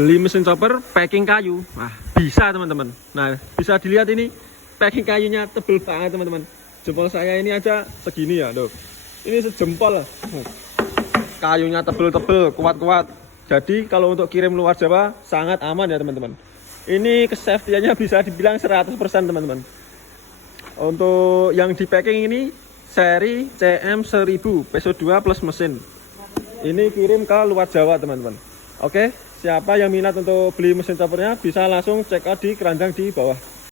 beli mesin chopper packing kayu. Nah, bisa teman-teman. Nah, bisa dilihat ini packing kayunya tebel banget teman-teman. Jempol saya ini aja segini ya, loh. Ini sejempol. Kayunya tebel-tebel, kuat-kuat. Jadi kalau untuk kirim luar Jawa sangat aman ya teman-teman. Ini kesafetiannya bisa dibilang 100% teman-teman. Untuk yang di packing ini seri CM1000 PSO2 plus mesin. Ini kirim ke luar Jawa teman-teman. Oke, siapa yang minat untuk beli mesin choppernya bisa langsung check out di keranjang di bawah.